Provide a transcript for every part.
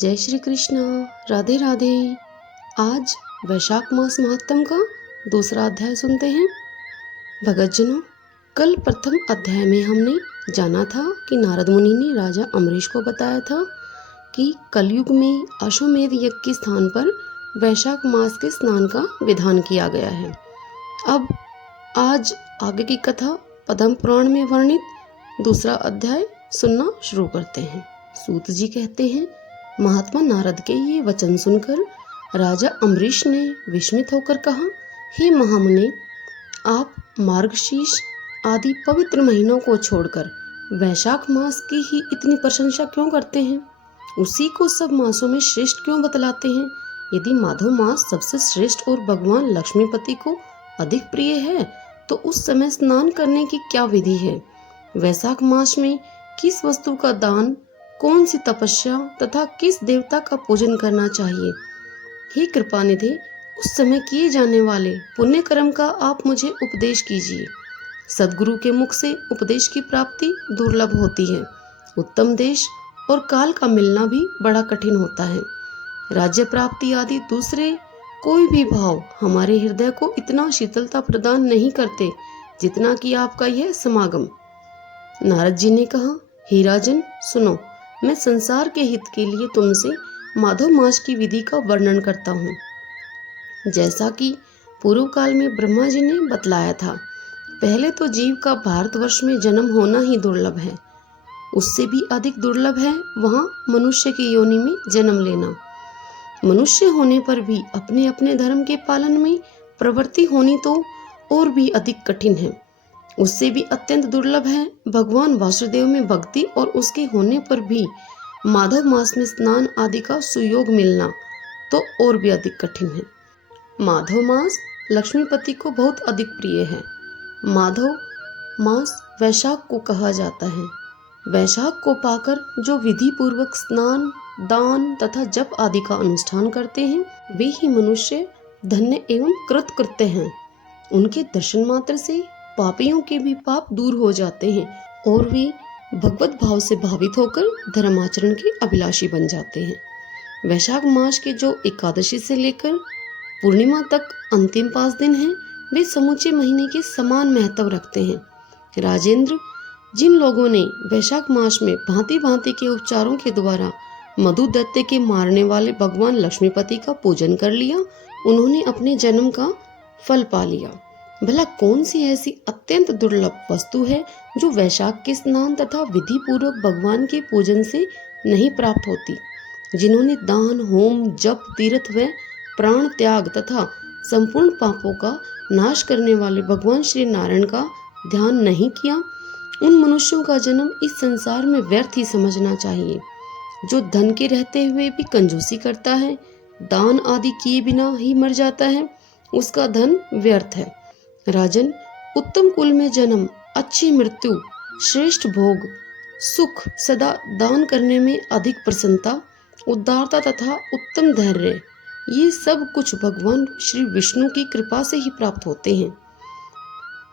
जय श्री कृष्ण। राधे राधे। आज वैशाख मास महात्म का दूसरा अध्याय सुनते हैं। भगतजनों, कल प्रथम अध्याय में हमने जाना था कि नारद मुनि ने राजा अम्बरीश को बताया था कि कलयुग में अश्वमेध यज्ञ के स्थान पर वैशाख मास के स्नान का विधान किया गया है। अब आज आगे की कथा पद्म पुराण में वर्णित दूसरा अध्याय सुनना शुरू करते हैं। सूत जी कहते हैं, महात्मा नारद के ये वचन सुनकर राजा अम्बरीश ने विस्मित होकर कहा, हे महामुने, आप मार्गशीर्ष आदि पवित्र महीनों को छोड़कर वैशाख मास की ही इतनी प्रशंसा क्यों करते हैं? उसी को सब मासों में श्रेष्ठ क्यों बतलाते हैं? यदि माधव मास सबसे श्रेष्ठ और भगवान लक्ष्मीपति को अधिक प्रिय है तो उस समय स्नान करने की क्या विधि है? वैशाख मास में किस वस्तु का दान, कौन सी तपस्या तथा किस देवता का पूजन करना चाहिए? हे कृपानिधि, उस समय किए जाने वाले पुण्य कर्म का आप मुझे उपदेश कीजिए। सदगुरु के मुख से उपदेश की प्राप्ति दुर्लभ होती है। उत्तम देश और काल का मिलना भी बड़ा कठिन होता है। राज्य प्राप्ति आदि दूसरे कोई भी भाव हमारे हृदय को इतना शीतलता प्रदान नहीं करते जितना कि आपका यह समागम। नारद जी ने कहा, हे राजन, सुनो, मैं संसार के हित के लिए तुमसे माधव मास की विधि का वर्णन करता हूँ। जैसा कि पूर्व काल में ब्रह्मा जी ने बतलाया था, पहले तो जीव का भारतवर्ष में जन्म होना ही दुर्लभ है। उससे भी अधिक दुर्लभ है वहाँ मनुष्य की योनि में जन्म लेना। मनुष्य होने पर भी अपने अपने धर्म के पालन में प्रवृत्ति होनी तो और भी अधिक कठिन है। उससे भी अत्यंत दुर्लभ है भगवान वासुदेव में भक्ति और उसके होने पर भी माधव मास में स्नान आदि का सुयोग मिलना तो और भी अधिक कठिन है। माधव मास लक्ष्मीपति को बहुत अधिक प्रिय है। माधव मास वैशाख को कहा जाता है। वैशाख को पाकर जो विधि पूर्वक स्नान, दान तथा जप आदि का अनुष्ठान करते हैं, वे ही मनुष्य धन्य एवं कृतकृत्य हैं। उनके दर्शन मात्र से पापियों के भी पाप दूर हो जाते हैं और वे भगवत भाव से भावित होकर धर्माचरण के अभिलाषी बन जाते हैं। वैशाख मास के जो एकादशी से लेकर पूर्णिमा तक अंतिम 5 दिन हैं, वे समूचे महीने के समान महत्व रखते हैं। राजेंद्र, जिन लोगों ने वैशाख मास में भांति भांति के उपचारों के द्वारा मधु दैत्य के मारने वाले भगवान लक्ष्मीपति का पूजन कर लिया, उन्होंने अपने जन्म का फल पा लिया। भला कौन सी ऐसी अत्यंत दुर्लभ वस्तु है जो वैशाख के स्नान तथा विधि पूर्वक भगवान के पूजन से नहीं प्राप्त होती? जिन्होंने दान, होम, जप, तीर्थ व प्राण त्याग तथा संपूर्ण पापों का नाश करने वाले भगवान श्री नारायण का ध्यान नहीं किया, उन मनुष्यों का जन्म इस संसार में व्यर्थ ही समझना चाहिए। जो धन के रहते हुए भी कंजूसी करता है, दान आदि किए बिना ही मर जाता है, उसका धन व्यर्थ है। राजन, उत्तम कुल में जन्म, अच्छी मृत्यु, श्रेष्ठ भोग, सुख, सदा दान करने में अधिक प्रसन्नता, उदारता तथा उत्तम धैर्य, ये सब कुछ भगवान श्री विष्णु की कृपा से ही प्राप्त होते हैं।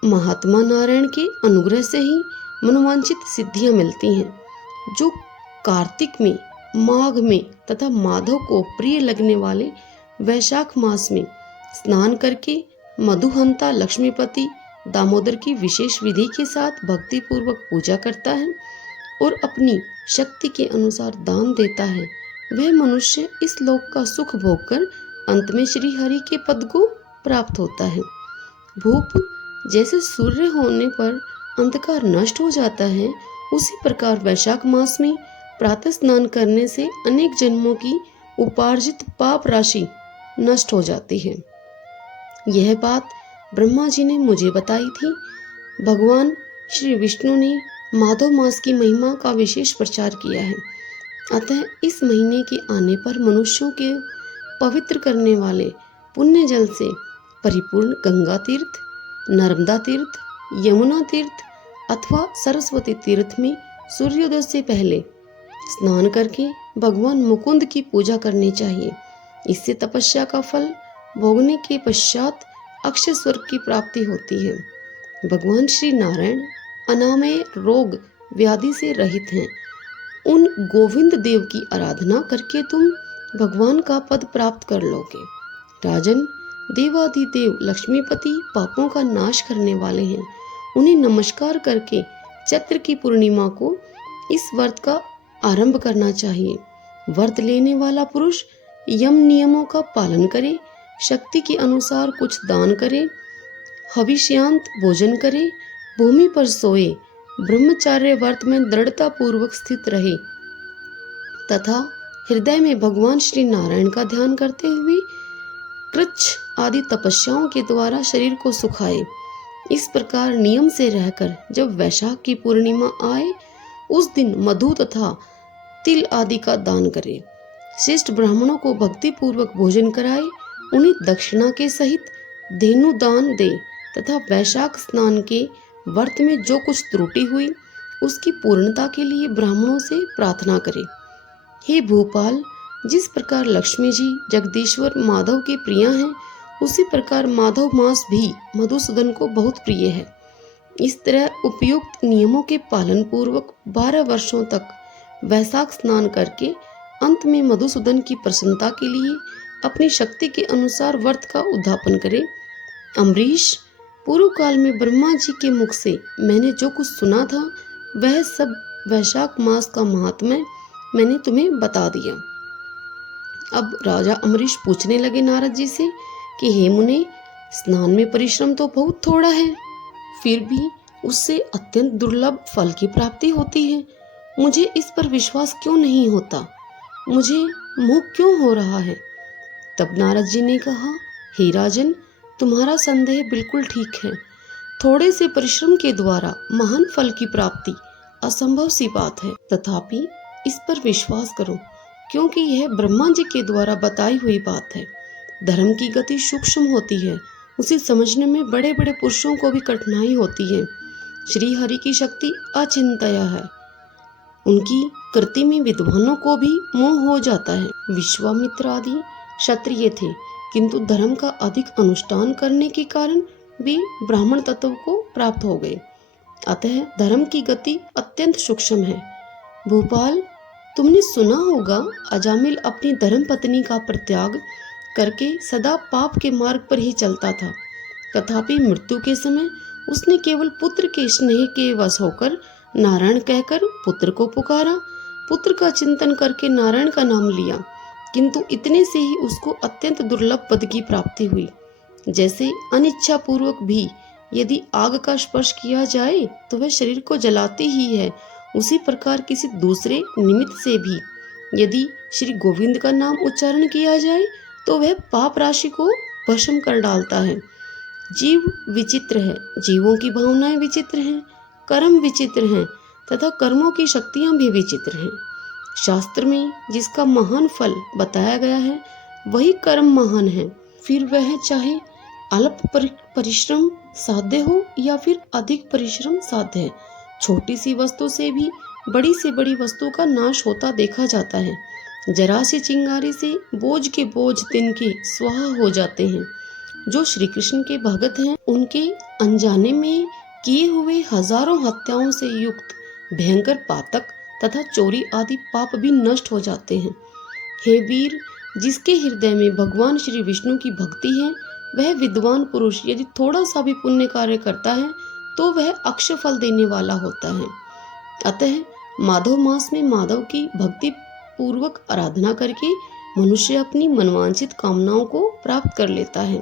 महात्मा नारायण के अनुग्रह से ही मनोवांछित सिद्धियां मिलती हैं। जो कार्तिक में, माघ में तथा माधव को प्रिय लगने वाले वैशाख मास में स्नान करके मधुहंता लक्ष्मीपति दामोदर की विशेष विधि के साथ भक्ति पूर्वक पूजा करता है और अपनी शक्ति के अनुसार दान देता है, वह मनुष्य इस लोक का सुख भोगकर अंत में श्री हरि के पद को प्राप्त होता है। भूप जैसे सूर्य होने पर अंधकार नष्ट हो जाता है, उसी प्रकार वैशाख मास में प्रातः स्नान करने से अनेक जन्मों की उपार्जित पाप राशि नष्ट हो जाती है। यह बात ब्रह्मा जी ने मुझे बताई थी। भगवान श्री विष्णु ने माधव मास की महिमा का विशेष प्रचार किया है। अतः इस महीने के आने पर मनुष्यों के पवित्र करने वाले पुण्य जल से परिपूर्ण गंगा तीर्थ, नर्मदा तीर्थ, यमुना तीर्थ अथवा सरस्वती तीर्थ में सूर्योदय से पहले स्नान करके भगवान मुकुंद की पूजा करनी चाहिए। इससे तपस्या का फल भोगने के पश्चात अक्षय स्वर्ग की प्राप्ति होती है। भगवान श्री नारायण अनामय रोग व्याधि से रहित हैं उन गोविंद देव की आराधना करके तुम भगवान का पद प्राप्त कर लोगे। राजन, देवाधिदेव लक्ष्मीपति पापों का नाश करने वाले हैं। उन्हें नमस्कार करके चैत्र की पूर्णिमा को इस व्रत का आरंभ करना चाहिए। व्रत लेने वाला पुरुष यम नियमों का पालन करे, शक्ति के अनुसार कुछ दान करे, हविष्यांत भोजन करे, भूमि पर सोए, ब्रह्मचार्य व्रत में दृढ़ता पूर्वक स्थित रहे तथा हृदय में भगवान श्री नारायण का ध्यान करते हुए कृच्छ आदि तपस्याओं के द्वारा शरीर को सुखाए। इस प्रकार नियम से रहकर जब वैशाख की पूर्णिमा आए उस दिन मधु तथा तिल आदि का दान करे। श्रेष्ठ ब्राह्मणों को भक्ति पूर्वक भोजन कराए, उन्हें दक्षिणा के सहित धेनु दान दे तथा वैशाख स्नान के व्रत में जो कुछ त्रुटि हुई उसकी पूर्णता के लिए ब्राह्मणों से प्रार्थना करे। हे भूपाल, जिस प्रकार लक्ष्मी जी जगदीश्वर माधव के प्रिय हैं, उसी प्रकार माधव मास भी मधुसूदन को बहुत प्रिय है। इस तरह उपयुक्त नियमों के पालन पूर्वक 12 वर्षों तक वैशाख स्नान करके अंत में मधुसूदन की प्रसन्नता के लिए अपनी शक्ति के अनुसार व्रत का उद्यापन करे। अम्बरीश, पूर्व काल में ब्रह्मा जी के मुख से मैंने जो कुछ सुना था वह सब वैशाख मास का महात्म्य मैंने तुम्हें बता दिया। अब राजा अम्बरीश पूछने लगे नारद जी से कि हे मुने, स्नान में परिश्रम तो बहुत थोड़ा है, फिर भी उससे अत्यंत दुर्लभ फल की प्राप्ति होती है। मुझे इस पर विश्वास क्यों नहीं होता? मुझे मोह क्यों हो रहा है? तब नारद जी ने कहा, हे राजन, तुम्हारा संदेह बिल्कुल ठीक है। थोड़े से परिश्रम के द्वारा महान फल की प्राप्ति असंभव सी बात है, तथापि इस पर विश्वास करो, क्योंकि यह ब्रह्मा जी के द्वारा बताई हुई बात है। धर्म की गति सूक्ष्म होती है, उसे समझने में बड़े बड़े पुरुषों को भी कठिनाई होती है। श्री हरि की शक्ति अचिंत्य है, उनकी कृति में विद्वानों को भी मोह हो जाता है। विश्वामित्र आदि क्षत्रिय थे, किंतु धर्म का अधिक अनुष्ठान करने के कारण वे ब्राह्मण तत्व को प्राप्त हो गए। अतः धर्म की गति अत्यंत सूक्ष्म है। भोपाल, तुमने सुना होगा अजामिल अपनी धर्म पत्नी का परित्याग करके सदा पाप के मार्ग पर ही चलता था, तथापि मृत्यु के समय उसने केवल पुत्र के स्नेह के वश होकर नारायण कहकर पुत्र को पुकारा। पुत्र का चिंतन करके नारायण का नाम लिया, किंतु इतने से ही उसको अत्यंत दुर्लभ पद की प्राप्ति हुई। जैसे अनिच्छा पूर्वक भी यदि आग का स्पर्श किया जाए तो वह शरीर को जलाती ही है, उसी प्रकार किसी दूसरे निमित्त से भी यदि श्री गोविंद का नाम उच्चारण किया जाए तो वह पाप राशि को भस्म कर डालता है। जीव विचित्र है, जीवों की भावनाएं विचित्र हैं, कर्म विचित्र हैं तथा कर्मों की शक्तियां भी विचित्र हैं। शास्त्र में जिसका महान फल बताया गया है वही कर्म महान है, फिर वह चाहे अल्प परिश्रम साध्य हो या फिर अधिक परिश्रम साध्य है। छोटी सी वस्तु से भी बड़ी वस्तु का नाश होता देखा जाता है। जरा सी चिंगारी से बोझ के बोझ तिनके स्वाहा हो जाते हैं। जो श्री कृष्ण के भगत हैं उनके अनजाने में किए हुए हजारों हत्याओं से युक्त भयंकर पातक तथा चोरी आदि पाप भी नष्ट हो जाते हैं। हे वीर, जिसके हृदय में भगवान श्री विष्णु की भक्ति है वह विद्वान पुरुष यदि थोड़ा सा भी पुण्य कार्य करता है तो वह अक्षय फल देने वाला होता है। अतः माधव मास में माधव की भक्ति पूर्वक आराधना करके मनुष्य अपनी मनवांछित कामनाओं को प्राप्त कर लेता है।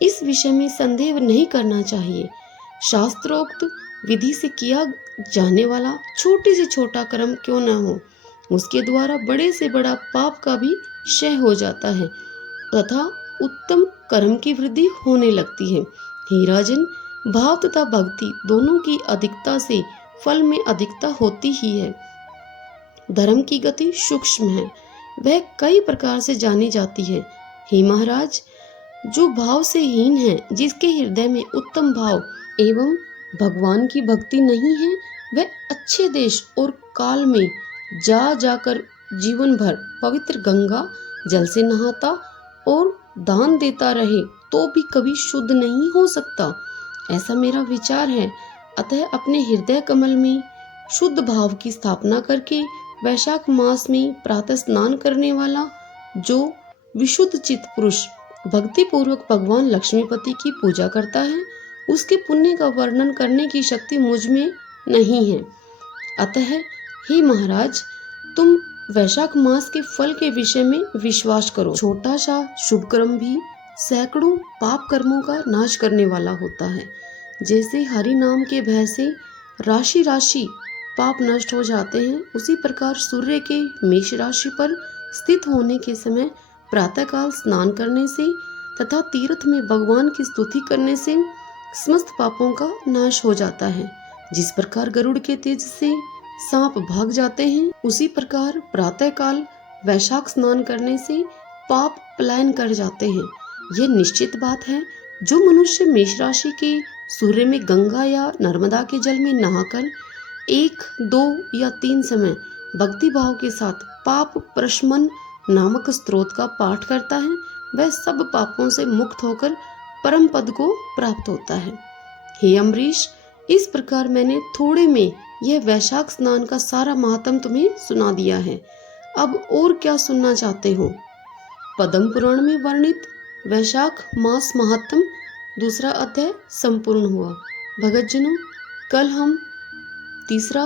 इस विषय में संदेह नहीं करना चाहिए। शास्त्रोक्त विधि से किया जाने वाला छोटे से छोटा कर्म क्यों न हो, उसके द्वारा बड़े से बड़ा पाप का भी क्षय हो जाता है तथा उत्तम कर्म की वृद्धि होने लगती है। हे राजन, भाव तथा भक्ति दोनों की अधिकता से फल में अधिकता होती ही है। धर्म की गति सूक्ष्म है, वह कई प्रकार से जानी जाती है। हे महाराज, जो भाव से हीन है, जिसके हृदय में उत्तम भाव एवं भगवान की भक्ति नहीं है, वह अच्छे देश और काल में जाकर जीवन भर पवित्र गंगा जल से नहाता और दान देता रहे तो भी कभी शुद्ध नहीं हो सकता, ऐसा मेरा विचार है। अतः अपने हृदय कमल में शुद्ध भाव की स्थापना करके वैशाख मास में प्रातः स्नान करने वाला जो विशुद्ध चित्त पुरुष भक्ति पूर्वक भगवान लक्ष्मीपति की पूजा करता है, उसके पुण्य का वर्णन करने की शक्ति मुझ में नहीं है। अतः हे महाराज, तुम वैशाख मास के फल के विषय में विश्वास करो। छोटा सा शुभ कर्म भी सैकड़ों पाप कर्मों का नाश करने वाला होता है। जैसे हरि नाम के भय से राशि राशि पाप नष्ट हो जाते हैं, उसी प्रकार सूर्य के मेष राशि पर स्थित होने के समय प्रातःकाल स्नान करने से तथा तीर्थ में भगवान की स्तुति करने से समस्त पापों का नाश हो जाता है। जिस प्रकार गरुड़ के तेज से सांप भाग जाते हैं, उसी प्रकार प्रातःकाल वैशाख स्नान करने से पाप पलायन कर जाते हैं। यह निश्चित बात है। जो मनुष्य मेष राशि के सूर्य में गंगा या नर्मदा के जल में नहाकर 1, 2 या 3 समय भक्ति भाव के साथ पाप प्रशमन नामक स्तोत्र का पाठ करता है, वह सब पापों से मुक्त होकर परम पद को प्राप्त होता है। हे अम्बरीश, इस प्रकार मैंने थोड़े में यह वैशाख स्नान का सारा महात्म तुम्हें सुना दिया है। अब और क्या सुनना चाहते हो? पद्म पुराण में वर्णित वैशाख मास महात्म दूसरा अध्याय संपूर्ण हुआ। भगतजनों, कल हम तीसरा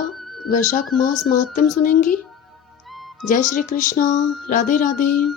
वैशाख मास महात्म सुनेंगे। जय श्री कृष्णा। राधे राधे।